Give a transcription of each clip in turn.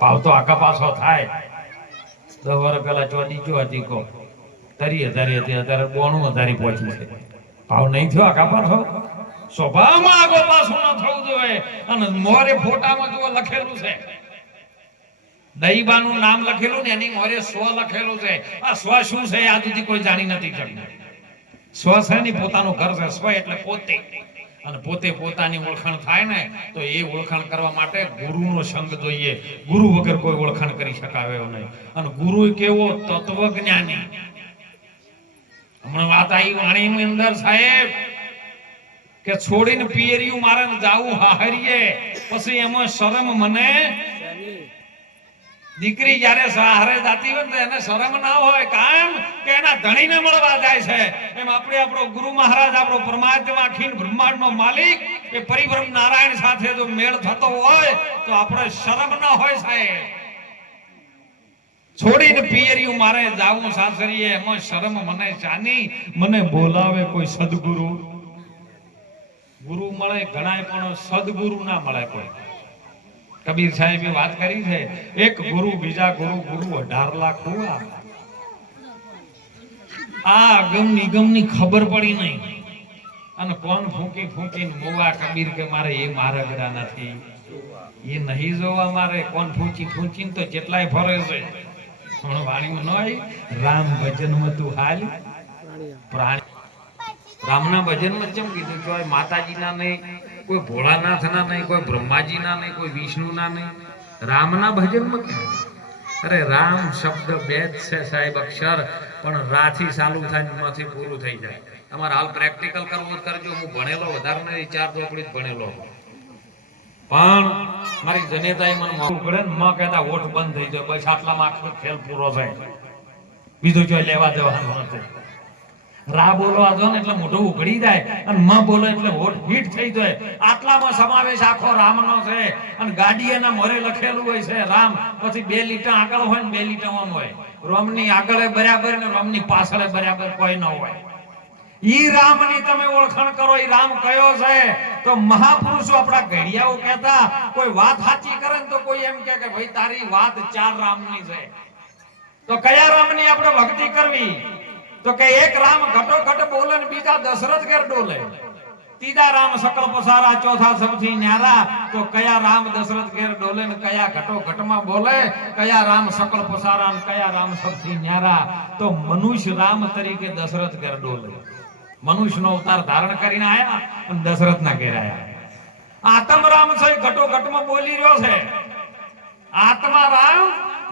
ભાવ તો આખા પાછો થાય 10 વર્ષ પહેલા ચોદી જો હતી કો 30,000 હતી અત્યારે 92,000 પહોંચી છે ભાવ નહીં થયો આખા પાછો સ્વભાવમાં આગો પાછો ન થવું જોઈએ અને મોરે ફોટામાં જો લખેલું છે દહીબાનું નામ લખેલું ને એની મોરે સ્વ લખેલું છે આ સ્વ શું છે આ સુધી કોઈ જાણી નથી શકતું સ્વ છે ની પોતાનું ઘર છે સ્વ એટલે પોતે અને પોતે પોતાની ઓળખાણ થાય ને તો એ ઓળખાણ કરવા માટે ગુરુનો સંગ જોઈએ ગુરુ વગર કોઈ ઓળખાણ કરી શકાય એવો નહીં અને ગુરુ કેવો તત્વજ્ઞાની હમણાં વાત આવી વાણીની અંદર સાહેબ કે છોડીને પિયરિયું મારે જાવું હાહરીએ પછી એમાં શરમ મને દીકરી જ્યારે સહારે જાતી હોય તો એને શરમ ના હોય કામ કે એના ધણીને મળવા જાય છે એમ આપણે આપણો ગુરુ મહારાજ આપણો પરમાત્મા અખિલ બ્રહ્માંડનો માલિક એ પરિબ્રહ્મ નારાયણ સાથે જો મેળ થતો હોય તો આપણે શરમ ના હોય સાહેબ છોડીને પિયરિયું મારે જાવું સાસરીએ એમાં શરમ મને ચાની મને બોલાવે કોઈ સદગુરુ ગુરુ મળે ઘણાય પણ સદગુરુ ના મળે કોઈ કબીર સાહેબે વાત કરી છે એક ગુરુ બીજા ગુરુ ગુરુ 18 લાખ હુઆ આ અગમ નિગમની ખબર પડી નહીં અને કોણ ફૂંકી ફૂંકીને મોવા કબીર કે મારે એ મારગડા નથી એ નહીં જોવા મારે કોણ ફૂંચી ફૂંચીને તો જેટલાય ફરે છે હમણાં વાણીમાં ન આવી રામ ભજનમાં તું હાલ પ્રાણી રામના ભજનમાં કેમ કીધું કે માતાજીના નહીં કોઈ ભોળાનાથના નહીં કોઈ બ્રહ્માજીના નહીં કોઈ વિષ્ણુના નહીં રામના ભજનમાં કેમ અરે રામ શબ્દ બે જ છે સાહેબ અક્ષર પણ રાથી ચાલુ થાય માંથી પૂરું થઈ જાય તમારે હાલ પ્રેક્ટિકલ કરવું કરજો હું ભણેલો વધારે નહીં 4 ચોપડી જ ભણેલો પણ મારી જનેતાએ મને મોકું પડે ને માં કહેતા ઓઠ બંધ થઈ જાય બસ આટલામાં આખો ખેલ પૂરો થાય બીજું જો લેવા દેવાનું નથી રા બોલવા દો ને એટલે મોઢું ઉઘડી જાય અને માં બોલો એટલે હોઠ ફીટ થઈ જાય આટલામાં સમાવેશ આખો રામનો છે અને ગાડી એના મોરે લખેલું હોય છે રામ પછી 2 લીટા આગળ હોય ને 2 લીટા ઓમ હોય રોમની આગળ બરાબર ને રોમની પાછળ બરાબર કોઈ ન હોય ઈ રામની તમે ઓળખાણ કરો ઈ રામ કયો છે તો મહાપુરુષો આપણા ઘડિયાઓ કહેતા કોઈ વાત સાચી કરે ને તો કોઈ એમ કહે કે ભાઈ તારી વાત 4 રામની છે તો કયા રામની આપણે ભક્તિ કરવી તો કે એક રામ ઘટો ઘટ બોલે ને બીજા દશરથ ઘેર ડોલે ત્રીજા રામ સકળ પસારા ચોથા સૌથી ન્યારા તો કયા રામ દશરથ ઘેર ડોલે ને કયા ઘટો ઘટમાં બોલે કયા રામ સકળ પસારા ને કયા રામ સૌથી ન્યારા તો મનુષ્ય રામ તરીકે દશરથ ઘેર ડોલે મનુષ્યનો અવતાર ધારણ કરીને આયા અને દશરથના ઘેર આયા આત્મ રામ છે ઘટો ઘટમાં બોલી રહ્યો છે આત્મા રામ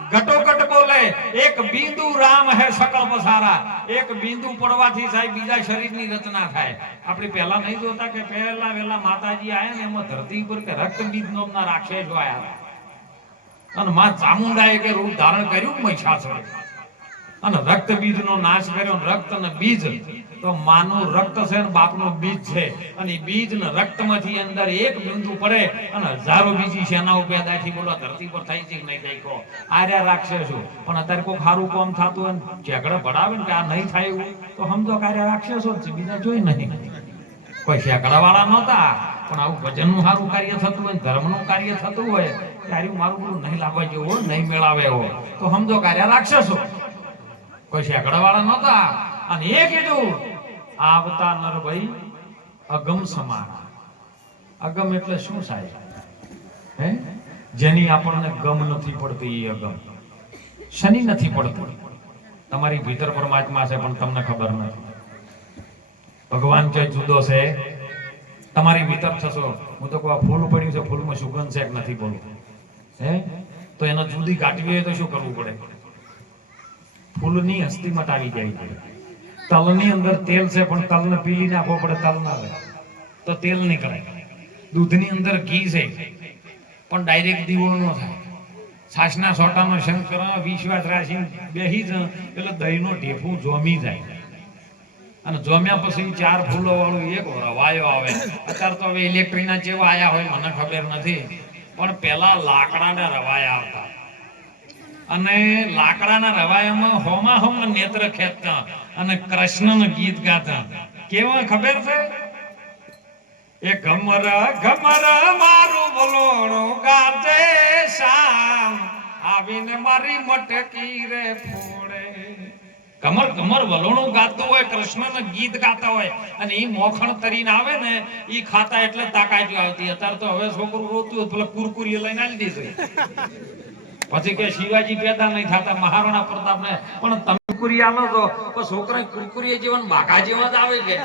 ઘટોઘટ બોલે એક બિંદુ રામ હે સકળ પસારા એક બિંદુ પડવાથી સાહેબ બીજા શરીરની રચના થાય આપણે પહેલા નહીં જોતા કે પહેલા વેલા માતાજી આયા ને એમાં ધરતી પર કે રક્તબીજ નામના રાક્ષસ આયા અને માં ચામુંડાએ કે રૂપ ધારણ કર્યું મહિષાસુર અને રક્તબીજનો નાશ કર્યો રક્ત અને બીજ તો માનું રક્ત છે ને બાપનું બીજ છે અને બીજ ને રક્તમાંથી અંદર એક બિંદુ પડે અને હજારો બીજી સેનાઓ પેદા થઈ બોલો ધરતી પર થઈ છે નહીં થઈ કો આર્યા રાક્ષસો પણ અત્યારે કોઈ ખારું કામ થતું હોય ઝઘડા ભડાવે ને કે આ નહીં થાય એવું તો સમજો કે આર્યા રાક્ષસો જ છે બીજા જોઈ નહીં કોઈ ઝઘડા વાળા નહોતા પણ આવું ભજનનું સારું કાર્ય થતું હોય ધર્મનું કાર્ય થતું હોય ત્યારે મારું બધું નહીં લાવવા જેવું નહીં મેળાવે હોય તો સમજો કે આર્યા રાક્ષસો કોઈ ઝઘડા વાળા નહોતા અને એ કીધું આવતા નરભાઈ અગમ સમાન અગમ એટલે શું સાહેબ હે જેની આપણને ગમ નથી પડતી એ અગમ શની નથી પડતું તમારી ભીતર પરમાત્મા છે પણ તમને ખબર નથી ભગવાન છે જુદો છે તમારી ભીતર થશો હું તો કોઈ ફૂલ પડ્યું છે ફૂલમાં સુગંધ છે કે નથી બોલું હે તો એને જુદી કાઢવી હોય તો શું કરવું પડે ફૂલની હસ્તી મટાવી જાય છે તલની અંદર તેલ છે પણ તલને પીલી નાખવો પડે તલ ના રહે તો તેલ નીકળે દૂધની અંદર ઘી છે પણ ડાયરેક્ટ દીવો ન થાય છાશના સોટામાં શંકર વિશ્વાસ રાશિ બેહી જ એટલે દહીંનો ઢેફું જોમી જાય અને જોમ્યા પછી 4 ફૂલો વાળું એક રવાયો આવે અત્યારે તો હવે ઇલેક્ટ્રિકના જેવા આયા હોય મને ખબર નથી પણ પેલા લાકડાના રવાયા આવતા અને લાકડાના રવાયામાં હોમા હોમ નેત્ર ખેંચતા અને કૃષ્ણનું ગીત ગાતા કેવા ખબર છે એ ગમર ગમર મારું બોલોડો ગાજે આવીને મારી મટકી રે ફોડે. કમર કમર વલોણું ગાતું હોય, કૃષ્ણને ગીત ગાતા હોય અને ઈ મોખણ તરીને આવે ને ઈ ખાતા એટલે તાકાત આવતી. અત્યારે તો હવે છોકરું રોતું હોય પેલા કુરકુરી લઈને આવી દેશે. પછી કે શિવાજી પેદા નહીં થતા મહારાણા પ્રતાપને, પણ તમે કુરકુરી આલો તો છોકરા કુરકુરી જીવન બાઘા જેવા જ આવે કે.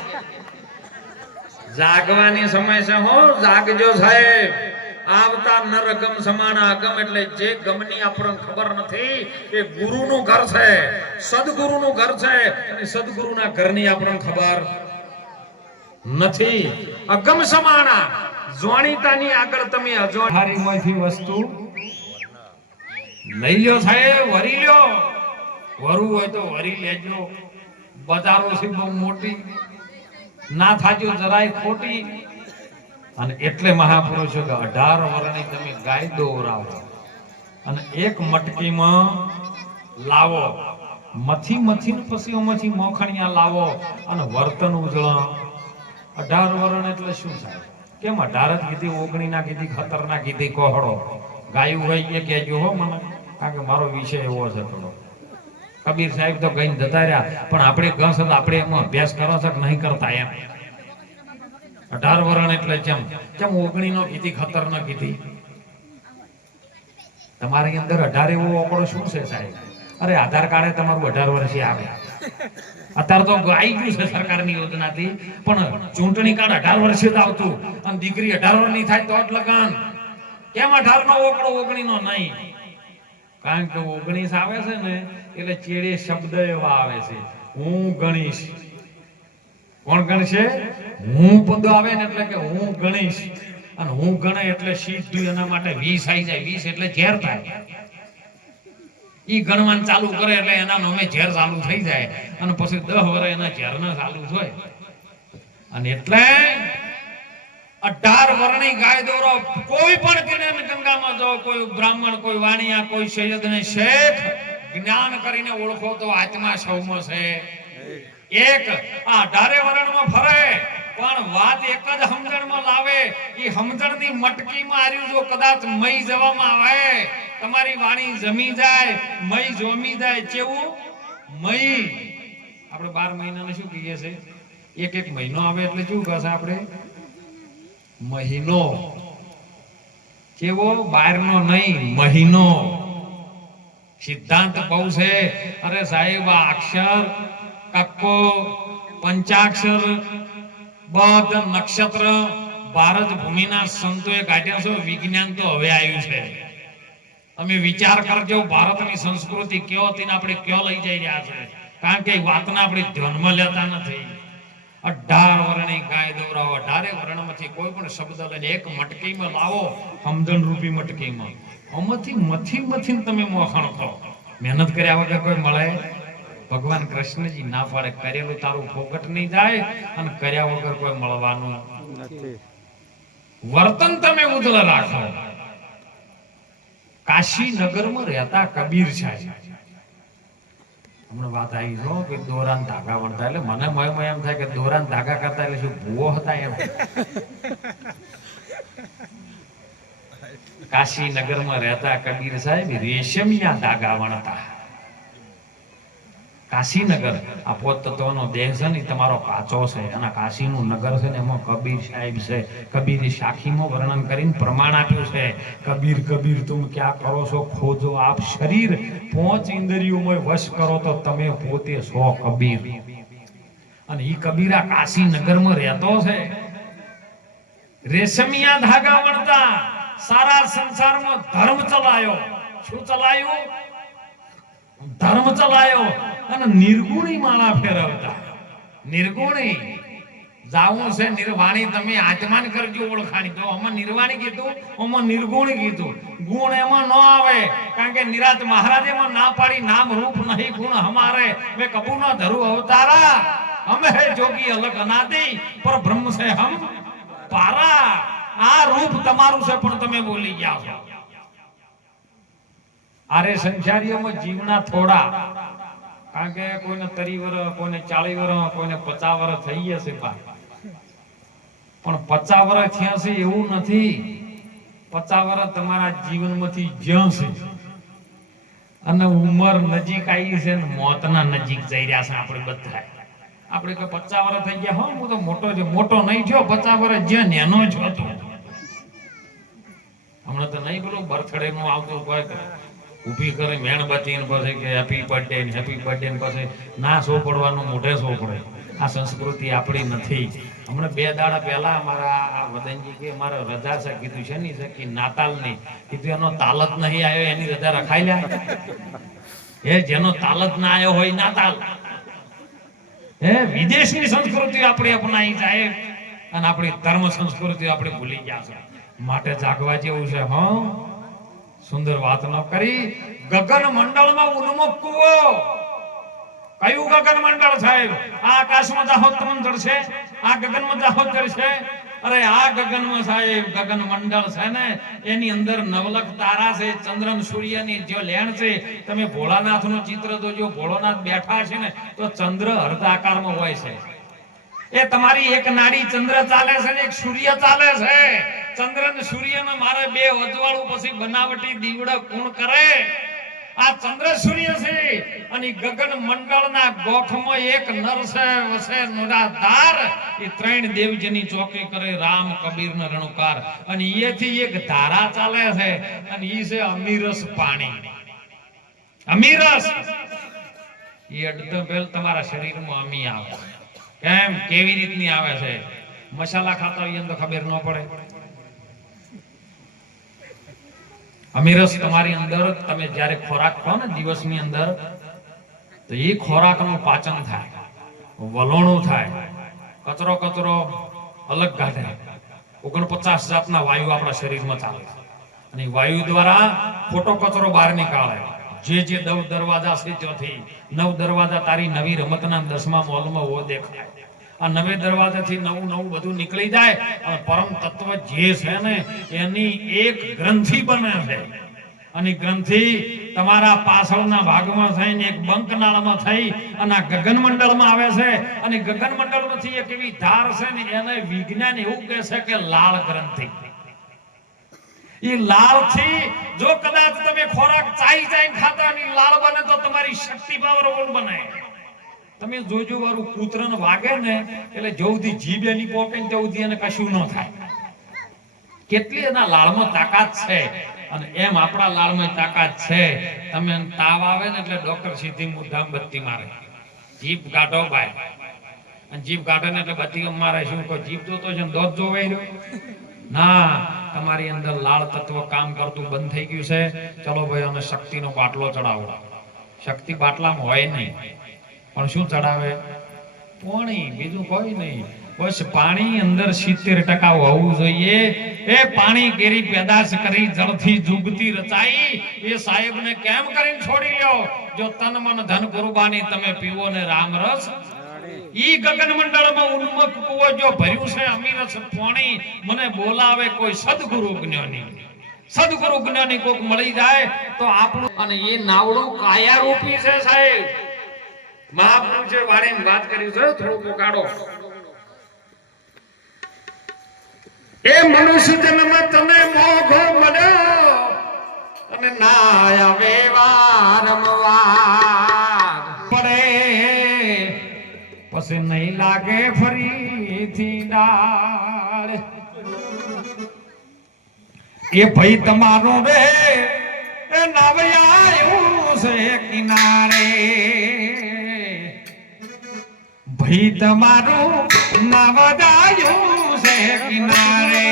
જાગવાની સમય છે હો, જાગજો સાહેબ. આવતા નરગમ સમાના અગમ એટલે જે ગમની આપણને ખબર નથી એ ગુરુનું ઘર છે, સદગુરુનું ઘર છે અને સદગુરુના ઘરની આપણને ખબર નથી. અગમ સમાના જાણીતાની આગળ તમે અજાણીમાંથી વસ્તુ લઈ લ્યો સાહેબ, વરી લ્યો. વરવું હોય તો વરી લેજો. બજારો છે બહુ મોટી, ના થાજો જરાય ખોટી. અને એટલે મહાપુરુષો કે 18 વર્ષની તમે ગાય દોરાવો અને એક મટકીમાં લાવો, મથી મથી પછી ઓમાંથી મોખણિયા લાવો અને વર્તન ઉજળા. 18 વર્ષ એટલે શું થાય? કેમ 18 જ કીધી, 19 ના કીધી, 17 ના કીધી? કોહડો ગાયું હોય એ કહેજો હો મને, કારણ કે મારો વિષય એવો છે થોડો. કબીર સાહેબ તો ગઈને જતા રહ્યા, પણ આપણે ગસ આપણે એમાં અભ્યાસ કરો છો કે નહીં કરતા એમ. 18 વર્ષ એટલે કેમ 19 નો કીધી, 17 નો કીધી? તમારી અંદર 18 એવો ઓકળો શું છે સાહેબ? અરે આધાર કાર્ડ તમારું 18 વર્ષે આવે. અત્યારે તો આવી ગયું છે સરકારની યોજનાથી, પણ ચૂંટણી કાર્ડ 18 વર્ષે જ આવતું અને દીકરી 18 વર્ષની થાય તો જ લગન. કેમ 18 નો ઓકળો 19 નો નહીં? કારણ કે 19 આવે છે ને એટલે ચેડે શબ્દ એવા આવે છે, હું ગણીશ. કોણ ગણશે? હું પદ આવે ને એટલે કે હું ગણીશ. અને હું ગણે એટલે સીધું એના માટે 20 આવી જાય. 20 એટલે ઝેર થાય. ઈ ગણવાનું ચાલુ કરે એટલે એના નામે ઝેર ચાલુ થઈ જાય અને પછી 10 વર્ષ એના ઝેરના ચાલુ થાય. અને એટલે 18 વર્ષની ગાય દોરો. કોઈ પણ કિરણ ગંગામાં જાઓ, કોઈ બ્રાહ્મણ, કોઈ વાણિયા, કોઈ સૈયદ ને શેખ, જ્ઞાન કરીને ઓળખો તો આત્મા સૌમાં છે એક. આ 18 વર્ષમાં ફરે પણ વાત એક જ સમજણમાં લાવે. એ સમજણની મટકીમાં આર્યું જો કદાચ મઈ જવામાં આવે, તમારી વાણી જમી જાય, મઈ જોમી જાય. કેવું મઈ? આપણે 12 મહિનાને શું કહીએ છે? એક એક મહિનો આવે એટલે શું કહે છે આપણે? મહિનો. કેવો? 12 નો નહીં, મહિનો. સિદ્ધાંત બહુ છે. અરે સાહેબ આ અક્ષર, કક્કો, પંચાક્ષર, બધ, નક્ષત્ર ભારત ભૂમિના સંતોએ કાઢ્યા છે. વિજ્ઞાન તો હવે આવ્યું છે. તમે વિચાર કરજો ભારતની સંસ્કૃતિ કયો હતી ને આપણે કયો લઈ જઈ રહ્યા છે. કારણ કે વાતને આપણે ધ્યાનમાં લેતા નથી. 18 વર્ષની ગાય દોરાવો. 18 વર્ષમાંથી કોઈ પણ શબ્દ લઈને એક મટકીમાં લાવો, સમજણ રૂપી મટકીમાં. આમાંથી મથી તમે મોખણ ખો. મહેનત કર્યા વગર કોઈ મળે? ભગવાન કૃષ્ણજી ના પાડે, કરેલું તારું ફોકટ નહીં જાય અને કર્યા વગર કોઈ મળવાનું નથી. વર્તન તમે ઉજળ રાખો. કાશી નગરમાં રહેતા કબીર સાહેબ, હમણાં વાત આવી જો કે દોરાન ધાગા વણતા, એટલે મને એમ થાય કે દોરાન ધાગા કરતા એટલે શું ભૂવો હતા એમ? કાશી નગરમાં રહેતા કબીર સાહેબ રેશમિયા ધાગા વણતા. કાશીનગર આ પોત તત્વનો દેહ છે ને તમારો કાચો છે, અને કાશીનું નગર છે ને એમાં કબીર સાહેબ છે. કબીર સાખીમાં વર્ણન કરીને પ્રમાણ આપ્યું છે. કબીર કબીર તુમ ક્યાં કરો છો, ખોજો આપ શરીર, 5 ઇન્દ્રિયોમાં વશ કરો તો તમે પોતે છો કબીર. અને ઈ કબીરા કાશીનગરમાં રહેતો છે. રેશમિયા ધાગા વણતા, સારા સંસારમાં ધર્મ ચલાયો. શું ચલાયું? ધર્મ ચલાયો. અને નિર્ગુણી માળા ફેરવતા. નિર્ગુણી જાવું છે નિર્વાણી. તમે આત્માન કરજો ઓળખાણી. તો આમાં નિર્વાણી કીધું, આમાં નિર્ગુણી કીધું. ગુણ એમાં ન આવે, કારણ કે નિરાત મહારાજ એમાં ના પાડી, નામ રૂપ નહીં ગુણ હમારે, મેં કબૂ ન ધરું અવતારા, અમે હે જોગી અલગ અનાદિ, પર બ્રહ્મ છે હમ પારા. આ રૂપ તમારું છે પણ તમે બોલી ગયા છો. આરે સંસારીઓમાં જીવના થોડા, કારણ કે કોઈને 30 વર્ષ, કોઈને 40 વર્ષ, કોઈને 50 વર્ષ થઈ ગયા છે. પણ 50 વર્ષ થયા છે એવું નથી. 50 વર્ષ તમારા જીવનમાંથી જ્યાં છે અને ઉંમર નજીક આવી છે ને મોતના નજીક જઈ રહ્યા છે આપણે બધા. આપણે કે 50 વર્ષ થઈ ગયા, હું તો મોટો છે, મોટો નહીં થયો 50 વર્ષ, જે નેનો જ હતો. હમણાં તો નહીં પેલું બર્થડે નું આવતું હોય, ઊભી કરે મેણબત્તી ને પછી કે હેપી બર્થડે ને પછી ના સો પડવાનું, મોઢે સો પડે. આ સંસ્કૃતિ આપણી નથી. હમણાં 2 દાડા પહેલા અમારા વદનજી કે મારે રજા છે, કીધું છે ની છે કે નાતાલની, કીધું એનો તાલ જ નહીં આવ્યો, એની રજા રખાઈ લે. એ જેનો તાલ જ ના આવ્યો હોય નાતાલ. વિદેશની સંસ્કૃતિ આપણે અપનાવી જાય અને આપણી ધર્મ સંસ્કૃતિ આપણે ભૂલી ગયા છે. માટે જાગવા જેવું છે. સુંદર વાત ન કરી. ગગન મંડળમાં ઉન્મુખ કુવો. કયું ગગન મંડળ સાહેબ? આ આકાશમાં જાહો તમને જડશે, આ ગગનમાં જાહો જડશે. અરે આ ગગનમાં સાહેબ, ગગન મંડળ છે ને એની અંદર નવલખ તારા છે, ચંદ્ર સૂર્યની જો લેણ છે. તમે ભોળાનાથ નું ચિત્ર જોજો, ભોળાનાથ બેઠા છે ને તો ચંદ્ર અર્ધાકારમાં હોય છે. એ તમારી એક નાડી ચંદ્ર ચાલે છે ને એક સૂર્ય ચાલે છે. ચંદ્ર ને સૂર્ય ને મારે 2 અજવાળું પછી બનાવટી દીવડા કોણ કરે? આ ચંદ્ર સૂર્ય છે. અને ગગન મંડળના ગોખમાં એક નર છે, વસે નરાધાર. એ 3 દેવજીની ચોકી કરે, રામ કબીર ને રણુકાર. અને એથી એક ધારા ચાલે છે અને ઈ છે અમીરસ પાણી. અમીરસ એ અડધો બેલ તમારા શરીરમાં અમી આવે. કેમ? કેવી રીતની આવે છે? મસાલા ખાતા હોય એમ તો ખબર ન પડે. અમીરસ તમારી અંદર તમે જ્યારે ખોરાક ખાઓ ને દિવસની અંદર, તો એ ખોરાકનું પાચન થાય, વલોણું થાય, કચરો અલગ કાઢે. 49 જાતના વાયુ આપણા શરીરમાં ચાલે અને વાયુ દ્વારા ખોટો કચરો બહાર નીકાળે. જે 9 દરવાજા છે ત્યાંથી 9 દરવાજા તારી નવી રમતના 10મા મોલમાં ઓ દેખાય. આ 9 દરવાજાથી નવું બધું નીકળી જાય. અને પરમ તત્વ જે છે ને એની એક ગ્રંથિ બને છે. અને ગ્રંથિ તમારા પાછળના ભાગમાં થઈને એક બંકનાળમાં થઈ અને ગગન મંડળમાં આવે છે. અને ગગન મંડળમાંથી એક એવી ધાર છે ને એને વિજ્ઞાન એવું કહે છે કે લાળ ગ્રંથિ. એ લાળ થી જો કદાચ તમે ખોરાક ચાઈ ખાતા અને લાળ બને તો તમારી શક્તિ પાવરફુલ બને. તમે જોજો વાળું કૂતરાને વાગે ને એટલે જોઉથી જીભ એની પોકે ને જોઉથી એને કશું ન થાય. કેટલી એના લાળમાં તાકાત છે. અને એમ આપણા લાળમાં તાકાત છે. તમે તાવ આવે ને એટલે ડોક્ટર સીધી મુદ્દામ બત્તી મારે, જીભ કાઢો ભાઈ. અને જીભ કાઢે ને એટલે બત્તી મારે. શું કોઈ જીભ જોતો છે દોધ જોવાઈ રહ્યો? ના, તમારી અંદર લાળ તત્વ કામ કરતું બંધ થઈ ગયું છે. ચલો ભાઈ અને શક્તિનો બાટલો ચડાવો. શક્તિ બાટલામાં હોય નહીં, પણ શું ચડાવે? પાણી, બીજું કોઈ નહીં. બસ પાણી અંદર 70% હોવું જોઈએ. એ પાણી કેરી પેદાશ કરી જળથી જુગતી રચાઈ. એ સાહેબને કેમ કરીને છોડી લ્યો? જો તન મન ધન કુરબાની તમે પીવો ને રામ રસ. ઈ ગગન મંડળમાં ઉન્મુખ કુવો જો ભર્યું છે અમીરસ પાણી. મને બોલાવે કોઈ સદગુરુ જ્ઞાની. સદગુરુ જ્ઞાની કોક મળી જાય તો આપણું. અને એ નાવડું કાયા રૂપી છે સાહેબ. મહાપુરુષે વાણીમાં વાત કરી છે, થોડું પોકાડો. એ મનુષ્ય જન્મ તને મોઘો મળ્યો અને ના આવે વારંવાર પડે પછી નહીં લાગે ફરીથી ડાળ. એ ભાઈ તમારું રે એ નાવયાયું છે કિનારે. ભાઈ તમારું નાવદાયું છે કિનારે.